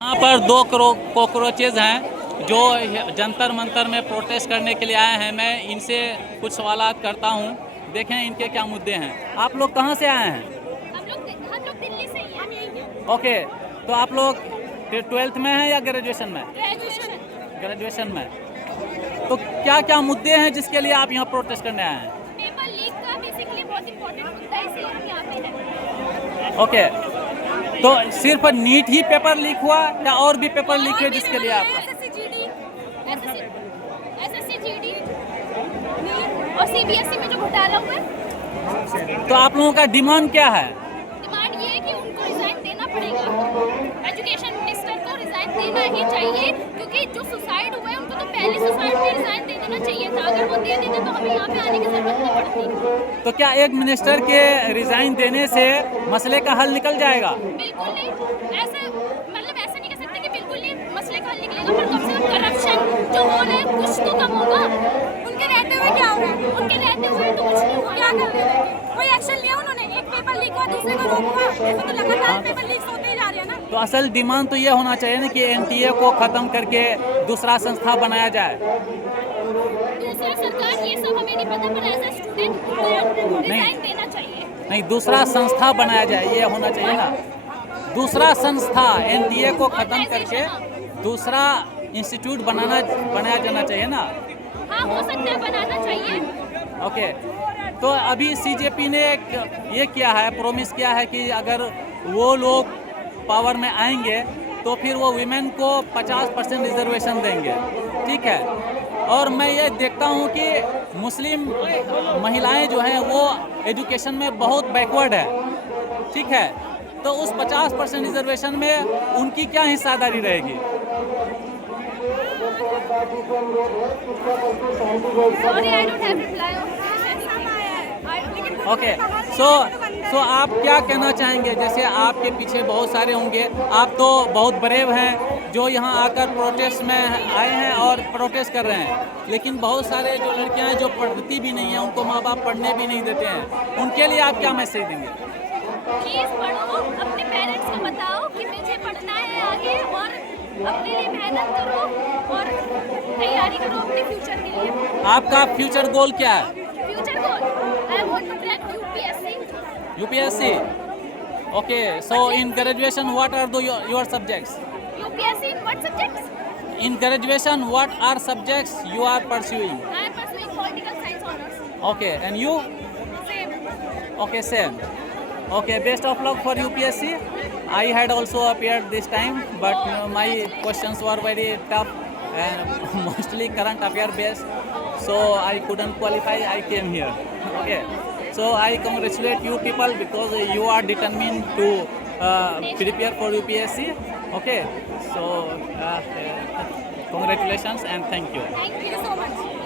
यहाँ पर दो कॉकरोचेज हैं जो जंतर मंतर में प्रोटेस्ट करने के लिए आए हैं। मैं इनसे कुछ सवालात करता हूँ, देखें इनके क्या मुद्दे हैं। आप लोग कहाँ से आए हैं? हम लोग दिल्ली से ही हैं। हम यहीं हैं। ओके, तो आप लोग 12th में हैं या ग्रेजुएशन में? ग्रेजुएशन में। तो क्या क्या मुद्दे हैं जिसके लिए आप यहाँ प्रोटेस्ट करने आए हैं? पेपर लीक का बेसिकली बहुत इंपॉर्टेंट मुद्दा है, इसलिए हम यहाँ पे हैं। ओके, तो सिर्फ नीट ही पेपर लीक हुआ या और भी पेपर लीक है जिसके लिए आप? एसएससी जीडी और सीबीएसई में जो घोटाला हुआ है। तो आप लोगों का डिमांड क्या है? डिमांड ये है कि उनको रिजाइन देना पड़ेगा। एजुकेशन मिनिस्टर को रिजाइन देना ही चाहिए, क्योंकि जो सुसाइड हुआ है उनको तो पहले सुसाइड में रिजाइन दे देना चाहिए था। अगर वो दे देते तो हमें यहाँ पे आने की जरूरत नहीं पड़ती। तो क्या एक मिनिस्टर के रिजाइन देने से मसले का हल निकल जाएगा? बिल्कुल नहीं, ऐसे ऐसे नहीं कह सकते कि बिल्कुल ही मसले का हल निकलेगा, पर कम से कम करप्शन जो हो रहा है कुछ तो कम होगा। उनके रहते हुए क्या हो रहा है? उनके रहते हुए तो कुछ नहीं हुआ। क्या कर रहे हैं? कोई एक्शन लिया उन्होंने? एक पेपर लीक हुआ, दूसरे को रोक हुआ, ऐसे तो लगातार पेपर लीक होते ही जा रहे हैं ना। तो असल डिमांड तो ये होना चाहिए ना कि एनटीए को खत्म करके दूसरा संस्था बनाया जाए। दूसरा सरकार ये सब हमें नहीं पता, पर एज ए स्टूडेंट को रिजाइन देना चाहिए। नहीं, दूसरा संस्था बनाया जाए, ये होना चाहिए ना। दूसरा संस्था एनटीए को खत्म करके दूसरा इंस्टीट्यूट बनाया जाना चाहिए ना। हाँ, हो सकता है, बनाना चाहिए। ओके, तो अभी सीजेपी ने ये किया है, प्रॉमिस किया है कि अगर वो लोग पावर में आएंगे तो फिर वो वीमेन को 50% रिजर्वेशन देंगे, ठीक है। और मैं ये देखता हूँ कि मुस्लिम महिलाएं जो हैं वो एजुकेशन में बहुत बैकवर्ड है, ठीक है। तो उस 50% रिजर्वेशन में उनकी क्या हिस्सेदारी रहेगी? ओके, सो आप क्या कहना चाहेंगे? जैसे आपके पीछे बहुत सारे होंगे, आप तो बहुत ब्रेव हैं जो यहाँ आकर प्रोटेस्ट में आए हैं और प्रोटेस्ट कर रहे हैं, लेकिन बहुत सारे जो लड़कियाँ हैं जो पढ़ती भी नहीं हैं, उनको माँ बाप पढ़ने भी नहीं देते हैं, उनके लिए आप क्या मैसेज देंगे? प्लीज पढ़ो, अपने पेरेंट्स को बताओ कि मुझे पढ़ना है आगे, और अपने लिए मेहनत करो और तैयारी करो अपने फ्यूचर के लिए। आपका फ्यूचर गोल क्या है? Future goal, I want to crack UPSC. Okay, so in graduation what are your subjects? UPSC in what subjects? In graduation, what are subjects you are pursuing? I am pursuing political science honors. Okay, and you? Same. Okay, same. Okay, best of luck for UPSC. I had also appeared this time, but my questions were very tough and mostly current affair based, so I couldn't qualify. I came here. Okay, so I congratulate you people because you are determined to prepare for UPSC. Okay, so congratulations and thank you. Thank you so much.